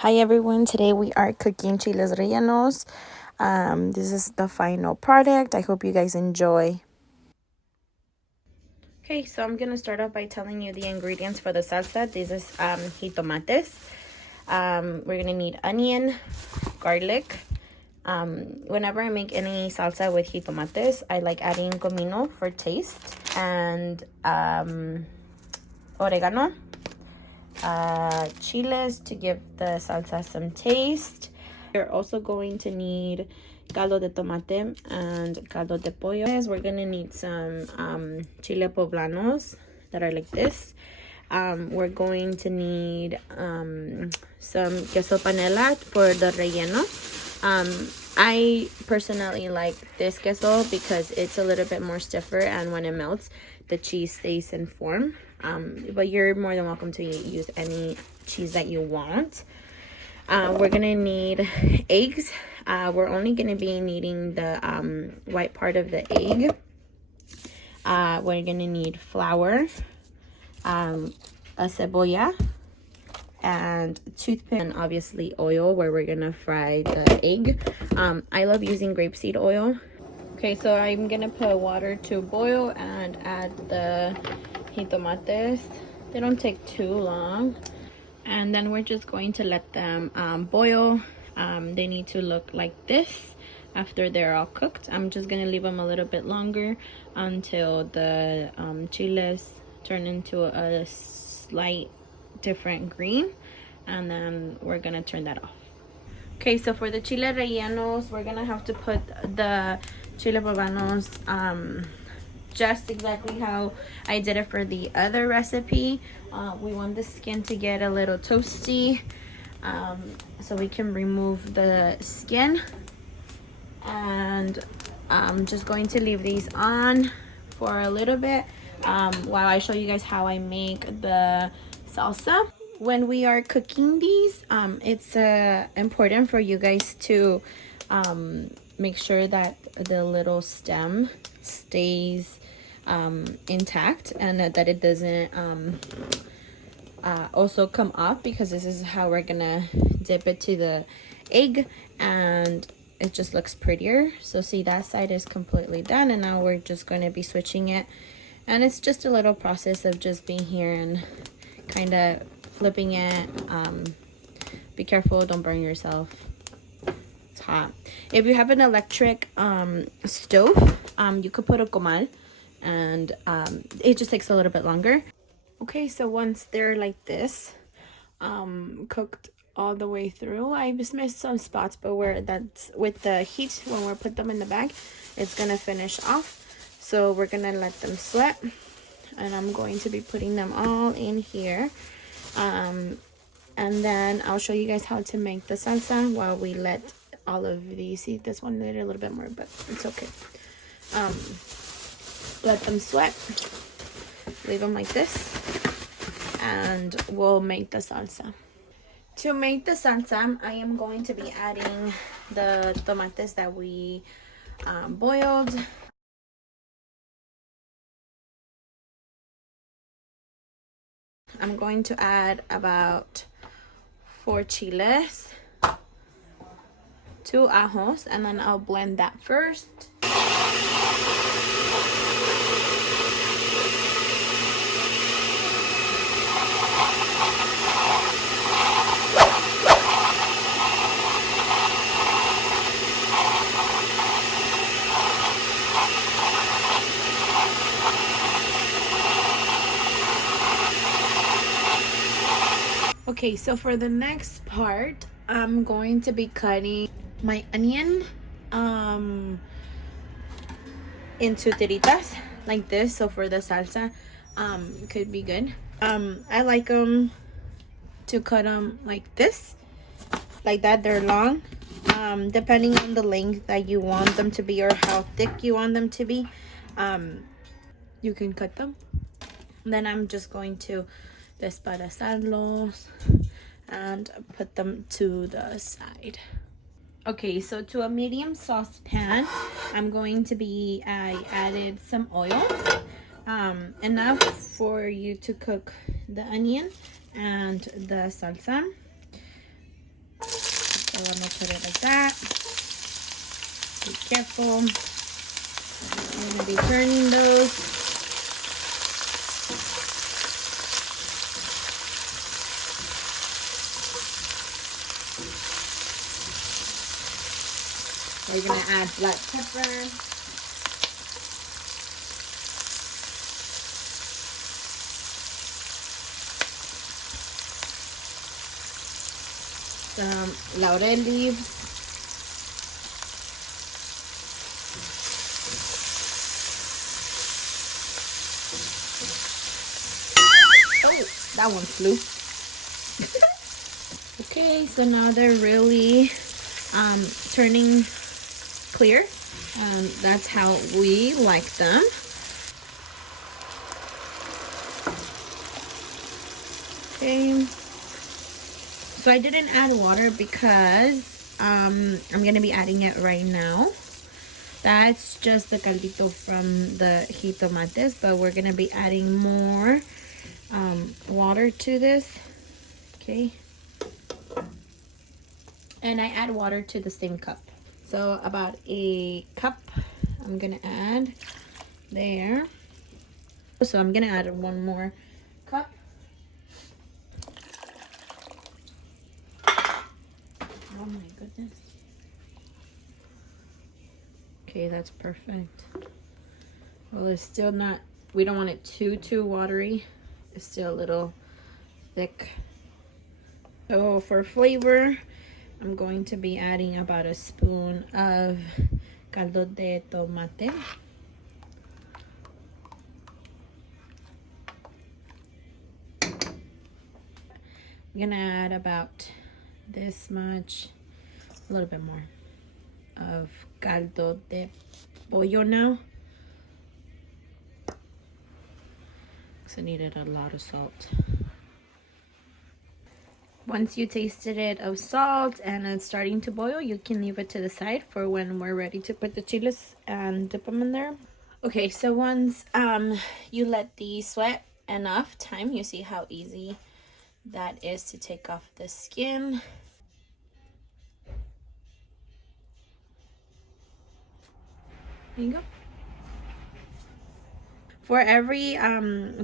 Hi everyone, today we are cooking chiles rellenos. This is the final product. I hope you guys enjoy. Okay, so I'm gonna start off by telling you the ingredients for the salsa. This is jitomates. We're gonna need onion, garlic. Whenever I make any salsa with jitomates, I like adding comino for taste and oregano. Chiles to give the salsa some taste. You're also going to need caldo de tomate and caldo de pollo. We're gonna need some chile poblanos that are like this. We're going to need some queso panela for the relleno. I personally like this queso because it's a little bit more stiffer, and when it melts the cheese stays in form. But you're more than welcome to use any cheese that you want. We're gonna need eggs. We're only gonna be needing the white part of the egg. We're gonna need flour, a cebolla, and toothpick, and obviously oil where we're gonna fry the egg. I love using grapeseed oil. Okay, so I'm gonna put water to boil and add the jitomates. They don't take too long, and then we're just going to let them boil. They need to look like this after they're all cooked. I'm just gonna leave them a little bit longer until the chiles turn into a slight different green, and then we're gonna turn that off. Okay, so for the chile rellenos, we're gonna have to put the chile poblanos just exactly how I did it for the other recipe. We want the skin to get a little toasty, so we can remove the skin. And I'm just going to leave these on for a little bit while I show you guys how I make the salsa. When we are cooking these, it's important for you guys to make sure that the little stem stays intact, and that it doesn't also come up, because this is how we're gonna dip it to the egg and it just looks prettier. So see, that side is completely done, and now we're just going to be switching it, and it's just a little process of just being here and kind of flipping it. Be careful, don't burn yourself. It's hot. If you have an electric stove, you could put a comal, and it just takes a little bit longer. Okay, so once they're like this, cooked all the way through, I just missed some spots, but where that's with the heat, when we put them in the bag, it's gonna finish off. So we're gonna let them sweat, and I'm going to be putting them all in here, and then I'll show you guys how to make the salsa while we let all of these. See, this one needed a little bit more, but it's okay. Let them sweat, leave them like this, and we'll make the salsa. To make the salsa, I am going to be adding the tomates that we boiled. I'm going to add about 4 chiles, 2 ajos, and then I'll blend that first. Okay, so for the next part, I'm going to be cutting my onion into tiritas like this. So for the salsa, could be good. I like them to cut them like this, like that. They're long, depending on the length that you want them to be or how thick you want them to be. You can cut them. Then I'm just going to despedazarlos and put them to the side. Okay, so to a medium saucepan, I'm going to be, I added some oil, enough for you to cook the onion and the salsa. So I'm gonna put it like that. Be careful. I'm gonna be turning those. We're gonna add black pepper. Some laurel leaves. Oh, that one flew. Okay, so now they're really turning clear. That's how we like them. Okay, so I didn't add water because I'm gonna be adding it right now. That's just the caldito from the jitomates, but we're gonna be adding more water to this. Okay, and I add water to the same cup, so about a cup I'm gonna add there. So I'm gonna add one more cup. Oh my goodness. Okay, that's perfect. Well, it's still not, we don't want it too watery. It's still a little thick. So for flavor, I'm going to be adding about a spoon of caldo de tomate. I'm gonna add about this much, a little bit more, of caldo de pollo now. So I needed a lot of salt. Once you tasted it of salt and it's starting to boil, you can leave it to the side for when we're ready to put the chiles and dip them in there. Okay, so once you let these sweat enough time, you see how easy that is to take off the skin. There you go. For every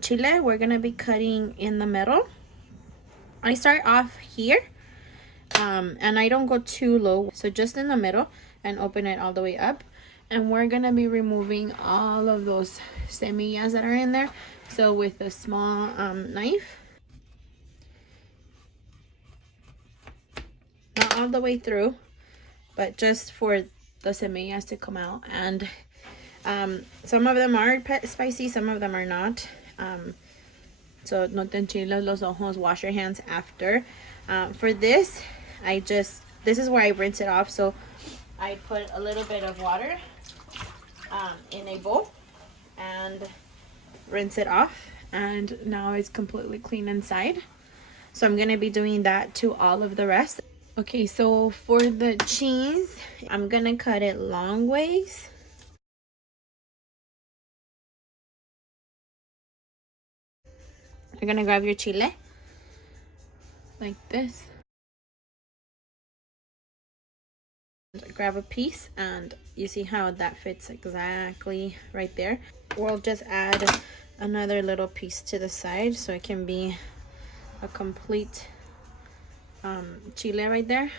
chile, we're gonna be cutting in the middle. I start off here, and I don't go too low, so just in the middle and open it all the way up. And we're gonna be removing all of those semillas that are in there. So with a small knife, not all the way through, but just for the semillas to come out. And some of them are spicy, some of them are not. So no te enchiles los ojos, wash your hands after. For this, this is where I rinse it off. So I put a little bit of water in a bowl and rinse it off. And now it's completely clean inside. So I'm gonna be doing that to all of the rest. Okay, so for the cheese, I'm gonna cut it long ways. You're gonna grab your chile like this. Grab a piece, and you see how that fits exactly right there. We'll just add another little piece to the side so it can be a complete chile right there.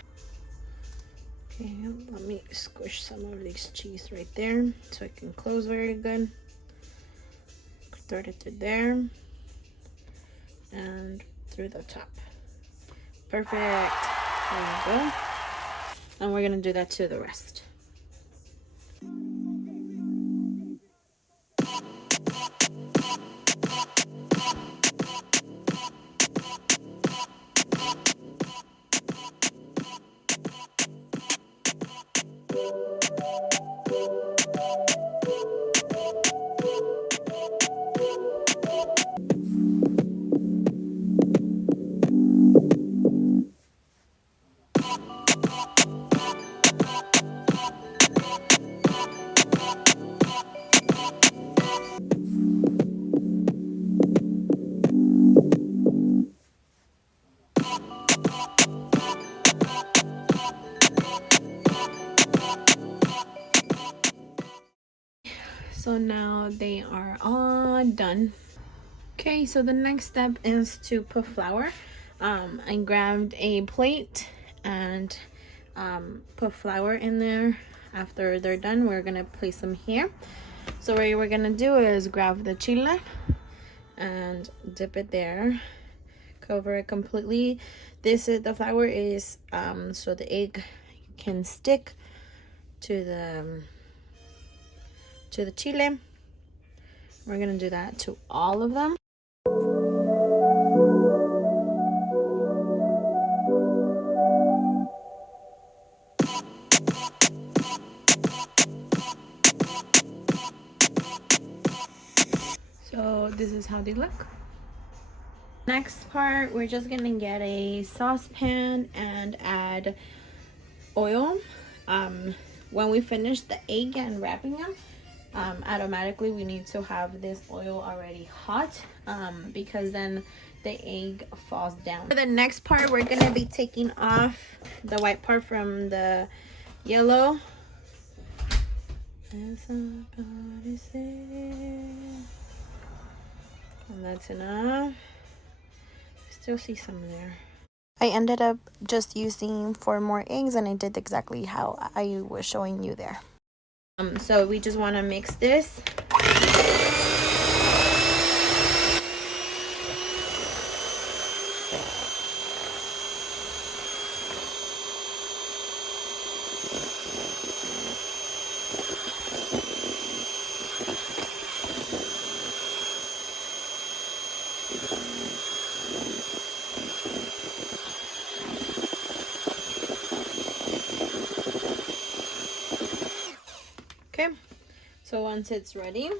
Okay, let me squish some of this cheese right there so it can close very good. Thread it through there and through the top. Perfect. There you go. And we're gonna do that to the rest. So now they are all done. Okay, so the next step is to put flour. I grabbed a plate and put flour in there. After they're done, we're gonna place them here. So what we're gonna do is grab the chile and dip it there, cover it completely. The flour is so the egg can stick to the chile. We're gonna do that to all of them. So this is how they look. Next part, we're just gonna get a saucepan and add oil. When we finish the egg and wrapping them, automatically we need to have this oil already hot, because then the egg falls down. For the next part, we're gonna be taking off the white part from the yellow. And that's enough. Still see some there. I ended up just using 4 more eggs, and I did exactly how I was showing you there. So we just want to mix this. Okay, so once it's ready,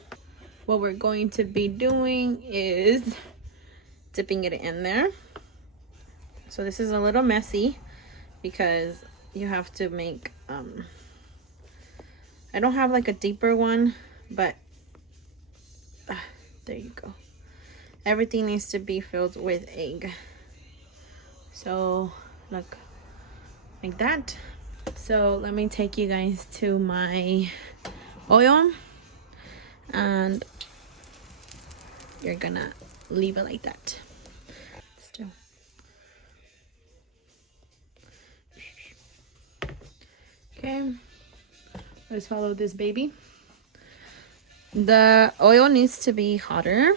what we're going to be doing is dipping it in there. So this is a little messy because you have to make I don't have like a deeper one, but there you go. Everything needs to be filled with egg. So look, like that. So let me take you guys to my oil, and you're gonna leave it like that. Still. Okay, let's follow this baby. The oil needs to be hotter,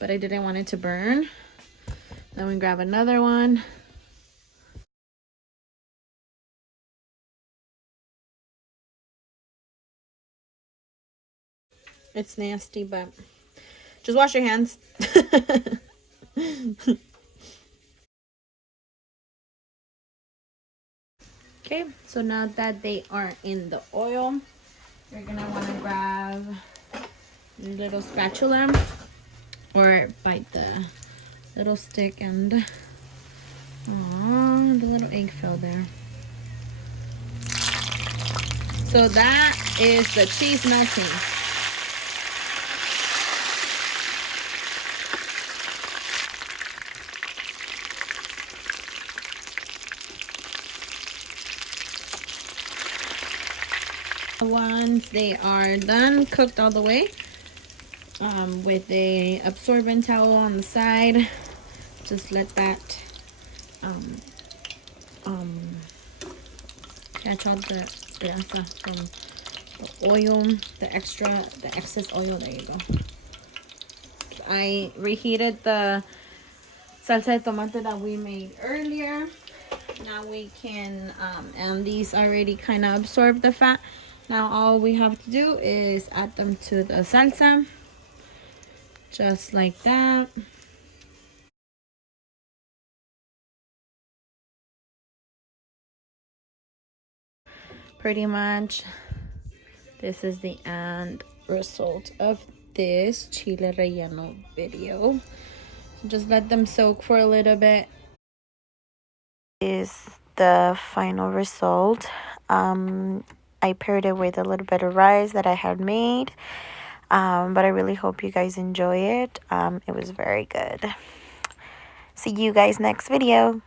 but I didn't want it to burn. Then we grab another one. It's nasty, but just wash your hands. Okay, so now that they are in the oil, you're gonna want to grab a little spatula or bite the little stick, and the little egg fell there. So that is the cheese melting. Once they are done, cooked all the way, with a absorbent towel on the side, just let that catch all the grasa from the oil, the excess oil. There you go. I reheated the salsa de tomate that we made earlier. Now we can and these already kind of absorb the fat. Now all we have to do is add them to the salsa, just like that. Pretty much this is the end result of this chile relleno video. So just let them soak for a little bit. Is the final result. I paired it with a little bit of rice that I had made, but I really hope you guys enjoy it. It was very good. See you guys next video.